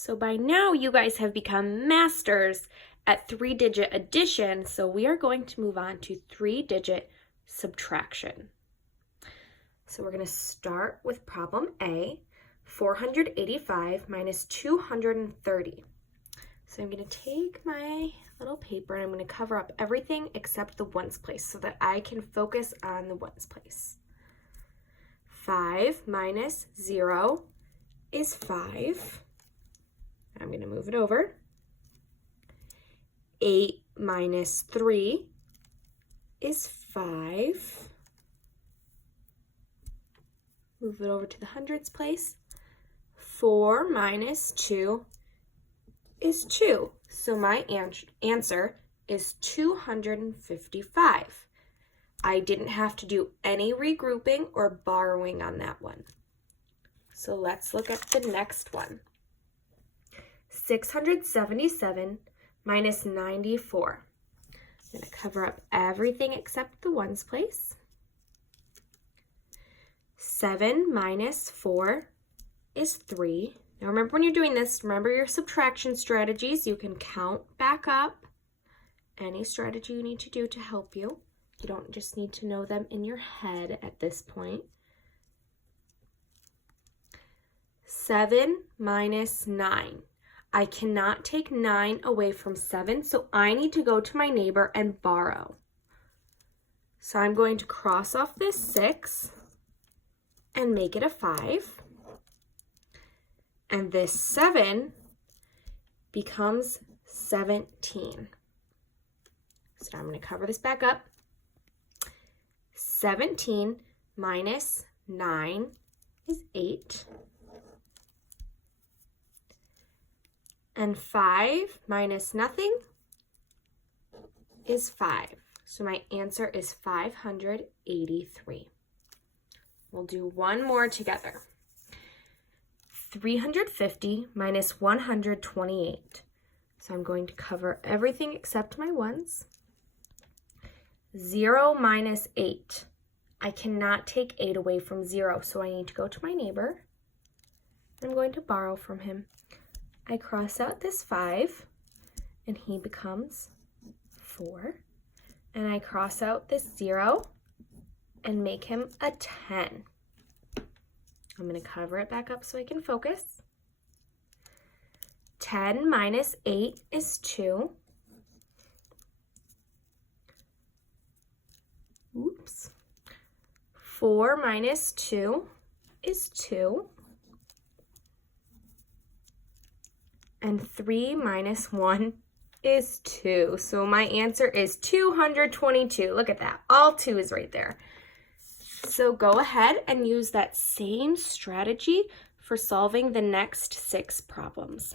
So by now you guys have become masters at 3-digit addition, so we are going to move on to 3-digit subtraction. So we're going to start with problem A, 485 minus 230. So I'm going to take my little paper and I'm going to cover up everything except the ones place so that I can focus on the ones place. 5 minus 0 is 5. I'm going to move it over. 8 minus 3 is 5. Move it over to the hundreds place. 4 minus 2 is 2. So my answer is 255. I didn't have to do any regrouping or borrowing on that one. So let's look at the next one. 677 minus 94. I'm going to cover up everything except the ones place. 7 minus 4 is 3. Now remember when you're doing this, remember your subtraction strategies. You can count back up any strategy you need to do to help you. You don't just need to know them in your head at this point. 7 minus 9. I cannot take 9 away from 7, so I need to go to my neighbor and borrow. So I'm going to cross off this 6 and make it a 5. And this 7 becomes 17. So now I'm going to cover this back up. 17 minus 9 is 8. And 5 minus nothing is 5. So my answer is 583. We'll do one more together. 350 minus 128. So I'm going to cover everything except my ones. 0 minus 8. I cannot take 8 away from 0, so I need to go to my neighbor. I'm going to borrow from him. I cross out this 5, and he becomes 4. And I cross out this 0 and make him a 10. I'm going to cover it back up so I can focus. 10 minus 8 is 2. Oops. 4 minus 2 is 2. And 3 minus 1 is 2. So my answer is 222. Look at that. All 2 is right there. So go ahead and use that same strategy for solving the next 6 problems.